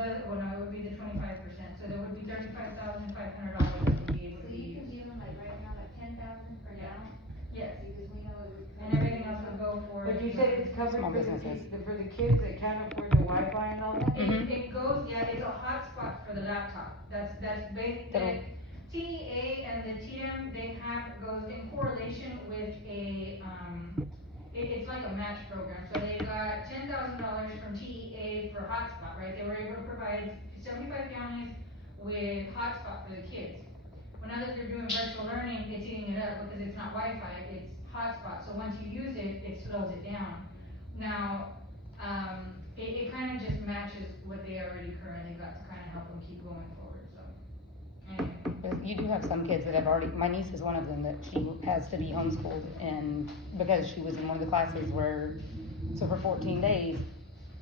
well, no, it would be the 25%, so there would be $35,500 that would be able to So be you can used. give them like right now, like 10,000 for Yeah. now? Yes, Because we know it would. and everything else would go for. But you said it's covered Small for the businesses. for the kids that can't afford the Wi-Fi and all that? It goes, yeah, it's a hotspot for the laptop, that's basic. That'll- TEA and the TM, they have, goes in correlation with it's like a match program, so they got $10,000 from TEA for hotspot, right? They were able to provide 75 families with hotspot for the kids. Well, now that they're doing virtual learning, it's eating it up because it's not Wi-Fi, it's hotspot, so once you use it, it slows it down. Now, it kind of just matches what they already currently got to kind of help them keep going forward, so. Anyway. You do have some kids that have already, my niece is one of them, that she has to be homeschooled, and because she was in one of the classes where, so for 14 days,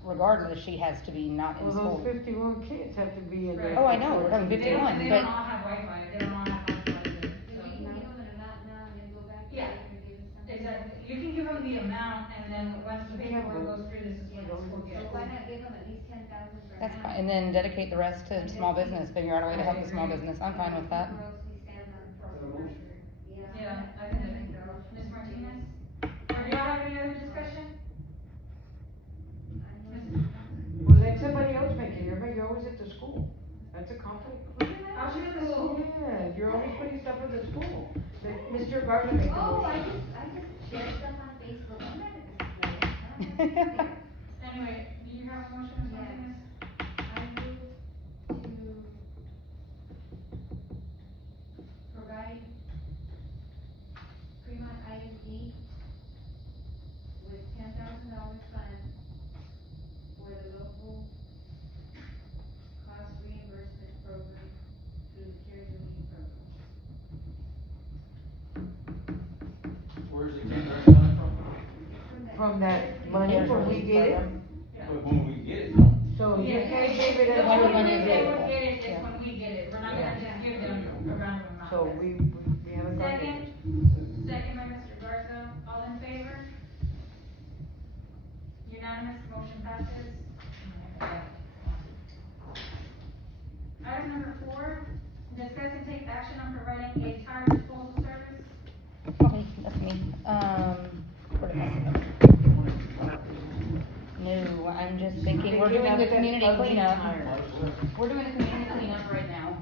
regardless, she has to be not in Well, school. those 51 kids have to be in there. Right. Oh, I know, we're talking They 51, don't but, all have Wi-Fi, they don't all have hotspot either, So so. you can give them an amount now and then go back to Yeah. it and give us something? Exactly, you can give them the amount, and then once the paperwork goes through, this is when it's will So get. why not give them at least 10,000 for now? that's fine, and then dedicate the rest to small business, figure out a way to help the small business, I'm fine with that. Or else we stand on for after. Yeah, I think that'd be good. Ms. Martinez, or do y'all have any other discussion? Well, let somebody else make it, remember, you're always at the school, that's a conflict. I'll shoot the school. Yeah, you're always putting stuff at the school. Let Mr. Garza make the Oh, I motion. just share stuff on Facebook, I'm not at the school, I don't have to be there. Anyway, do you have a motion, Ms. Martinez? I move to provide Premont ISD with $10,000 fund for the local cost reimbursement program through the CARES relief program. Where's the $10,000 coming from? From that money, when we get it, But when we get it, so you Yes. can't give it The until only money way is they available. would get it is Yeah. when we get it, we're not gonna just give them a random amount. So we haven't got it. Second by Mr. Garza, all in favor? Unanimous, motion passes. Item number 4, discuss and take action on providing a tire disposal service. Okay, that's me, where did I set up? No, I'm just thinking, we're doing the community cleanup. We're doing a community cleanup right now.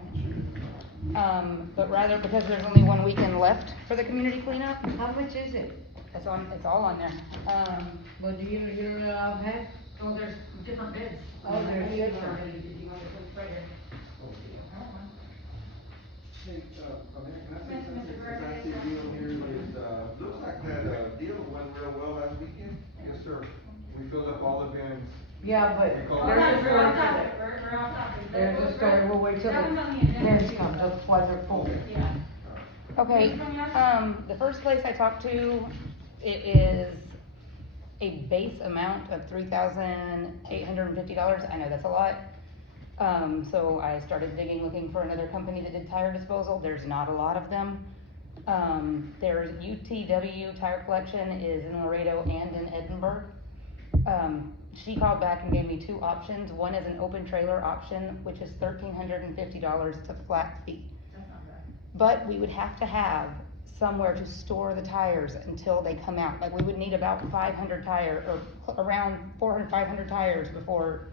But rather, because there's only 1 weekend left for the community cleanup, How much is it? it's all on there. Well, do you know offhand? Oh, there's different bids. Oh, there's different. Did you want to put right here? Hey, can I say Mr. something, since Burdick. I see a deal here, is, looks like that, deal went real well last weekend. Yes, sir. We filled up all the bins. Yeah, but Hold there's on, a we're story off for topic, that. we're off topic. There's a story, we'll wait till That the one's on the agenda. minutes come, that's why they're full. Yeah. Okay, the first place I talked to, it is a base amount of $3,850, I know that's a lot. So I started digging, looking for another company that did tire disposal, there's not a lot of them. There's UTW Tire Collection is in Laredo and in Edinburgh. She called back and gave me 2 options, one is an open trailer option, which is $1,350, it's a flat fee. That's not bad. But we would have to have somewhere to store the tires until they come out. Like, we would need about 500 around 400, 500 tires before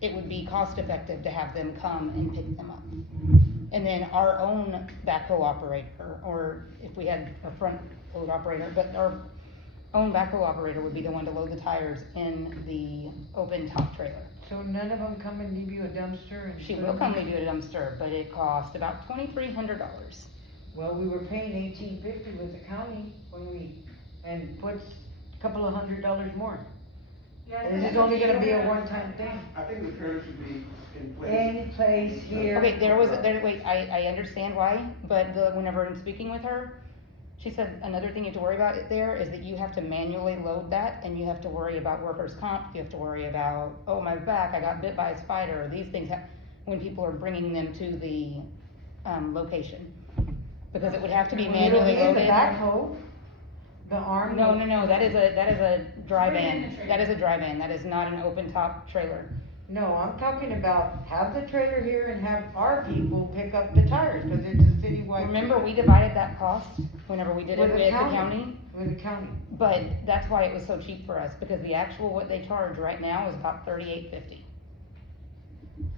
it would be cost effective to have them come and pick them up. And then our own backhoe operator, or if we had a front load operator, but our own backhoe operator would be the one to load the tires in the open top trailer. So none of them come and give you a dumpster and? She put will them come in? leave you at a dumpster, but it cost about $2,300. Well, we were paying $1,850 with the county and puts a couple of $100 more. Yeah, And this is only gonna be a one-time thing. I think the trailer should be in place. Any place here. Okay, wait, I understand why, but whenever I'm speaking with her, she said another thing you have to worry about there is that you have to manually load that, and you have to worry about workers' comp, you have to worry about, oh, my back, I got bit by a spider, or these things, when people are bringing them to the, location. Because it would have to be manually It'll loaded. be in the backhoe, the arm. No, that is a dry Bring in van, the trailer. that is a dry van, that is not an open top trailer. No, I'm talking about have the trailer here and have our people pick up the tires, cause it's a citywide. Remember, we divided that cost whenever we did it With with the the county. county? With the county. But that's why it was so cheap for us, because the actual, what they charge right now is about $38.50.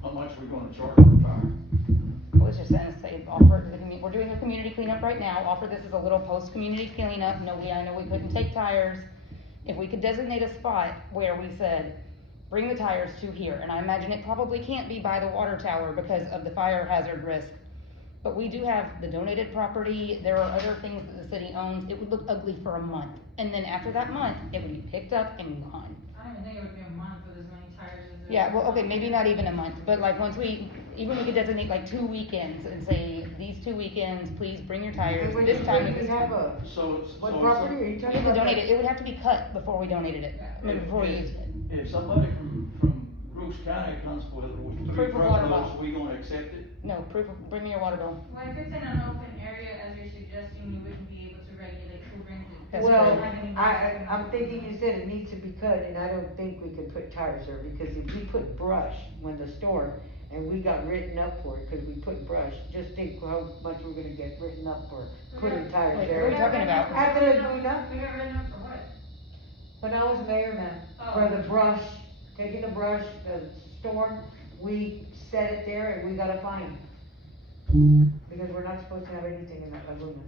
How much are we gonna charge for a tire? Well, it's just say, offer it to the community, we're doing a community cleanup right now, offer this as a little post-community cleanup, I know we couldn't take tires. If we could designate a spot where we said, bring the tires to here, and I imagine it probably can't be by the water tower because of the fire hazard risk. But we do have the donated property, there are other things that the city owns, it would look ugly for a month. And then after that month, it would be picked up and gone. I don't even think it would be a month with as many tires as there. Yeah, well, okay, maybe not even a month, but like once we could designate like 2 weekends and say, these 2 weekends, please bring your tires, And when this you time said and this we have time. a, So, what property are you We talking have to about? donate it, it would have to be cut before we donated it, I mean, before we used it. If somebody from Brooks County comes with three Proof of water truckloads, bill. we gonna accept it? No, bring me your water bill. Well, if it's in an open area, as you're suggesting, you wouldn't be able to regulate who brings it. That's Well, correct. I'm thinking you said it needs to be cut, and I don't think we can put tires there, because if we put brush when the storm, and we got written up for it, cause we put brush, just think how much we're gonna get written up for putting tires Wait, there. what are you talking about? At the Laguna, We got written up for what? when I was mayor, man, Oh. for the brush, taking the brush, the storm, we set it there and we got a fine. Because we're not supposed to have anything in that Laguna.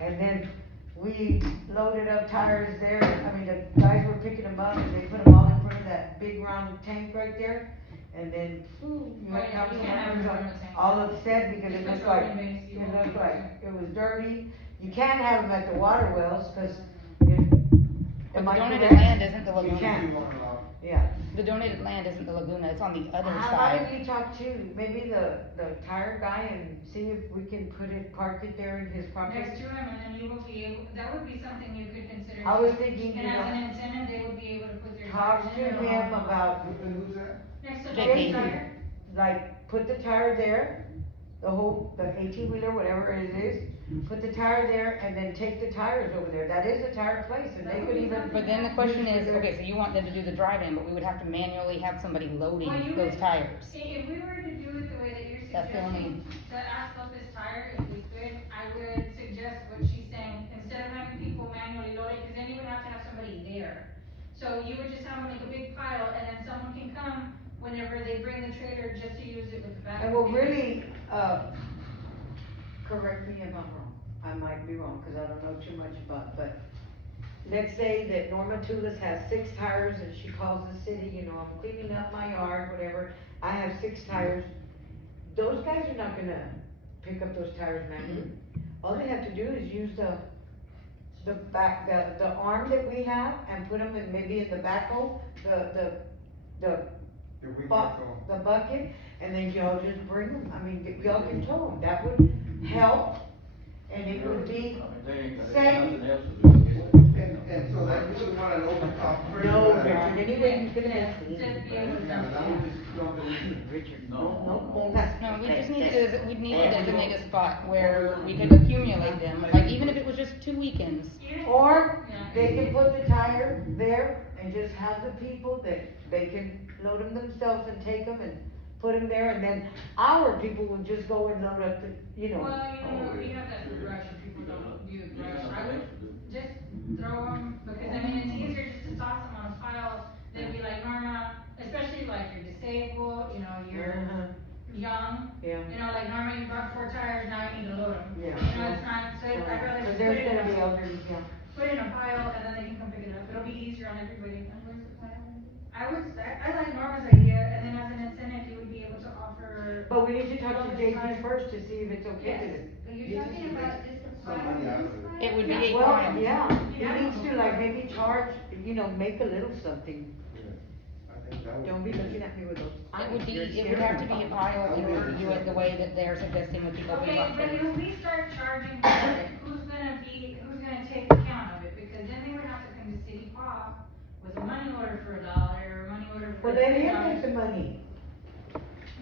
And then we loaded up tires there, I mean, the guys were picking them up and they put them all in front of that big round tank right there. And then, you Oh, had yeah, you can't have it in front of the tank. all upset because it It's looked petrol like, based, you it won't looked be like, able it was dirty. You can't have them at the water wells, cause if, But am the I donated correct? land isn't the You Laguna. can't. You won't allow. Yeah. The donated land isn't the Laguna, it's on the other How about if side. we talk to maybe the tire guy and see if we can park it there in his property? Next to him, and then you will be able, that would be something you could consider. I was too. thinking, And you as know, an incentive, they would be able to put their talk tires to in there. him about, And who's that? Next to JP. the tire. like, put the tire there, the 18-wheeler, whatever it is, put the tire there and then take the tires over there. That is a tire place and they could even. But then the question use is, their- okay, so you want them to do the drive-in, but we would have to manually have somebody loading Well, you those would- tires. If we were to do it the way that you're That's the suggesting, to ask up this tire, if we could, I would suggest what she's saying, instead of having people manually load it, cause then you would have to have somebody there. So you would just have them make a big pile, and then someone can come whenever they bring the trailer just to use it with the back. And well, really, correct me if I'm wrong, I might be wrong, cause I don't know too much about, but let's say that Norma Tulis has 6 tires and she calls the city, you know, I'm cleaning up my yard, whatever, I have 6 tires. Those guys are not gonna pick up those tires manually. All they have to do is use the arm that we have and put them in, maybe in the backhoe, the If we get going. the bucket, and then y'all just bring them, I mean, y'all can tow them, that would help, and it would be I mean, they ain't got safe. nothing else to do. And so that, you wouldn't want an open top trailer. No, that- Richard, anyway, you could Yes, have. to be able to. Yeah, that would just dump it in. Richard, No. No, we just need to, we'd need to designate a spot where we could accumulate them, like even if it was just 2 weekends. Or, Yeah. they can put the tire there and just have the people that, they can load them themselves and take them and put them there, and then our people will just go and load up the, you know. Well, you know, we have that brush, and people don't do the brush, I would just throw them, because I mean, it's easier just to toss them on a pile than be like, Norma, especially like you're disabled, you know, you're Uh-huh. young. Yeah. You know, like Norma, you brought 4 tires, now you need to load them. Yeah. You know, it's not, so I'd rather Cause just there's gonna be elderly, yeah. put it in a pile, and then they can come pick it up, it'll be easier on everybody. And where's the pile? I like Norma's idea, and then as an incentive, you would be able to offer. But we need to talk to Well, JP it's first to see if it's okay with it. But you're talking about just a Some file, money out of this it. file? It would be a Well, pile. yeah, he Yeah. needs to like maybe charge, you know, make a little something. I think that would. Don't be looking at me with those eyes. It would be, You're it would have to be a scared. pile in order to do it the way that they're suggesting with the open Okay, lot but trailers. if we start charging for it, who's gonna take account of it, because then they would have to come to City Hall with a money order for $1, or a money order for Well, let him $3. take the money.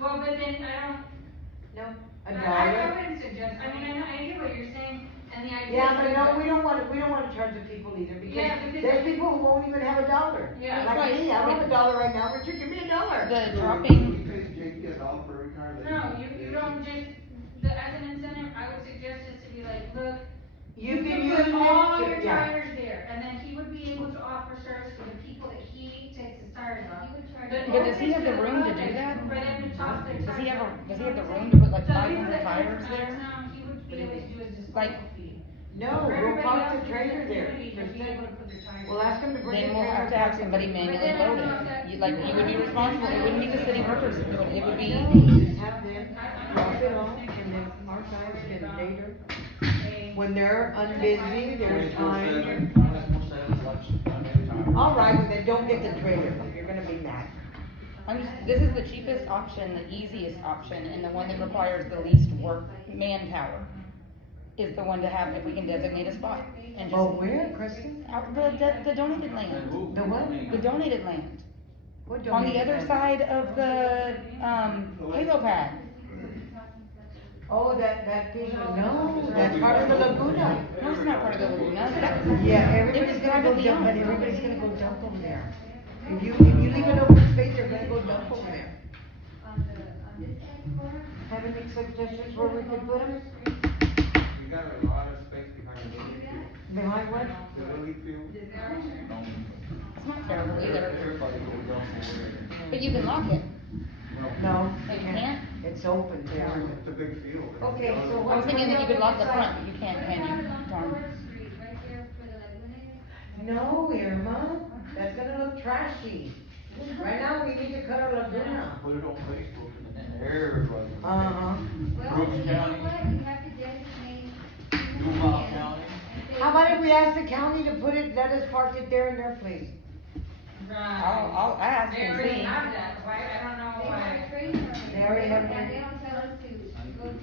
Well, but then I don't, No, a I dollar. wouldn't suggest, I mean, I hear what you're saying, and the idea. Yeah, but is no, that- we don't wanna charge the people either, Yeah, because because- there's people who won't even have $1. Yeah. Like Right. me, I don't have $1 right now, Richard, give me $1. $1. The So dropping, he pays JP $1 for every car that he. No, you don't just, as an incentive, I would suggest is to be like, look, You you can can use put it all to- your yeah. tires there, and then he would be able to offer service to the people that he takes his tires off. He would charge. But But does he have open the to room to do public that? For them to toss their tires. does he have off, does you he have know the what I'm room saying? to put like So the 500 people that come tires from out of there? town, he would be able to do a Like- disposal fee. No, For we'll everybody park else the in trailer there. community, they'll be able to put their tires. We'll ask him to bring Then the we'll trailer. have to have park it somebody there. manually then I load don't know if it. that- Like, you would be responsible, it wouldn't be the city workers doing it, it would be, No, just have them drop it off and then our guys can later. When they're unbusy, there's time. 24/7, like Monday to time. All right, well then don't get the trailer, you're gonna be mad. this is the cheapest option, the easiest option, and the one that requires the least work, manpower. Is the one to have, if we can designate a spot, and just. Oh, where, Kristen? Out the donated And land, who? The what? I mean, the donated land, What on the donated other land? side of the, halo pad. Oh, that piece of, no, that's part of the Laguna. No, it's not part of the Laguna, that, Yeah, it everybody's was gonna go privately dump, but owned. everybody's gonna go dump over there. If you leave it open space, they're gonna go dump over there. On this side corner. Have any suggestions where we could put them? We got a lot of space behind the lily field. Behind what? The lily field. It's not terrible either, Everybody goes down for it. but you can lock it. No. Oh, you can't? It's open there. It's a big field. Okay, so I what? was thinking that you could lock the front, but you can't, What can about you? along Darn. Fourth Street, right there for the Laguna? No, Irma, that's gonna look trashy. Right now, we need to cut our Laguna. Put it on Facebook and everybody. Uh-huh. Well, Brooks you know County. what, you have to designate. Duval County. How about if we ask the county to put it, let us park it there in their place? Right. I'll ask They and already see. have that, why, I don't know They have why. a trailer on it. They already have And one. they don't tell us to go to.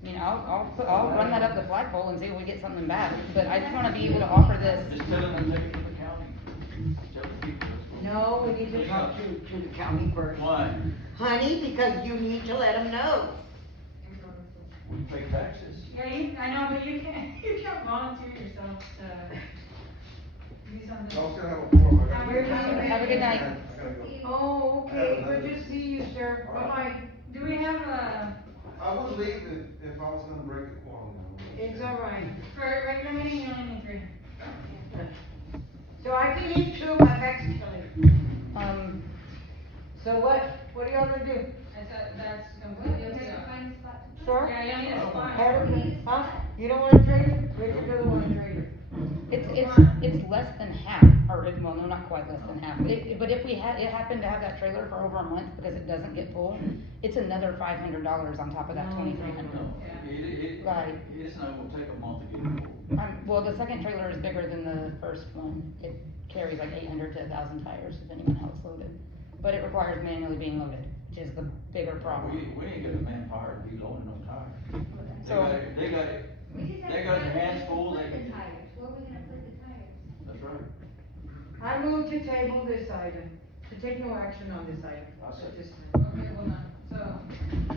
I mean, I'll run that up the flagpole and see if we get something back, but I just wanna be able to offer this. Just tell them to take it to the county. Tell the people. let's go. No, we need to talk to the county first. Why? Honey, because you need to let them know. We pay taxes. Yeah, I know, but you can't volunteer yourself to do something. I'll still have a forum. I gotta Have a go. good night. Have a good night. I gotta go. Oh, okay, good to see you, sir. All right. Bye-bye. Do we have a, I would leave if I was gonna break the quorum now. It's all right. for a regular meeting, you only need 3. So I can eat two, my back's killing. So what are y'all gonna do? That's Well, completely you up to have you. to find a spot to put it. Sir? Yeah, you need a spot. Huh? You don't wanna trade it? Richard doesn't wanna trade it. It's less than half, or, well, no, not quite less than half, but if we had, it happened to have that trailer for over a month because it doesn't get full, it's another $500 on top of that No, 2,300. No, Yeah. Right. it's not gonna take a month to get it full. Well, the second trailer is bigger than the first one, it carries like 800 to 1,000 tires, depending on how it's loaded. But it requires manually being loaded, which is the bigger problem. We ain't got the manpower to be loading no tires. So- They got it, We just have they to got find their a hands place to full, put they the can. tires. Where are we gonna put the tires? That's right. I move to table this item, to take no action on this item I'll at second. this time. Okay, hold on, so,